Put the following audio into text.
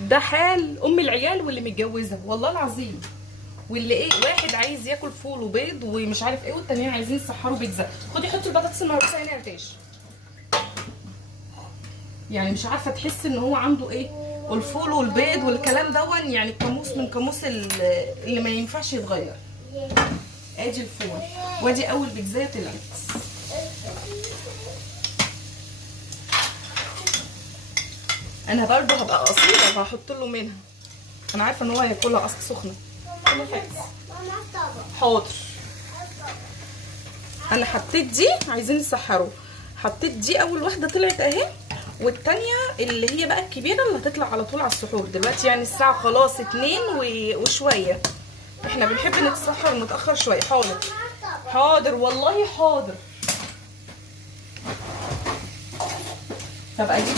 ده حال ام العيال واللي متجوزه والله العظيم، واللي ايه واحد عايز ياكل فول وبيض ومش عارف ايه، والتانيين عايزين يسحروا بيتزا. خدي حطي البطاطس المهروسه هنا يا تاش. يعني مش عارفه تحس ان هو عنده ايه، والفول والبيض والكلام دون، يعني قاموس من قاموس اللي ما ينفعش يتغير. ادي الفول، وادي اول بيتزايه طلعت. انا برضه هبقى قصيره وهحط له منها، انا عارفه ان هو هياكلها اصل سخنه. حاضر. انا حطيت دي، عايزين نسحره، حطيت دي اول واحده طلعت اهي، والتانيه اللي هي بقى الكبيره اللي هتطلع على طول على السحور دلوقتي. يعني الساعه خلاص 2 وشويه، احنا بنحب نتسحر متاخر شويه. حاضر حاضر والله حاضر. طب اجيب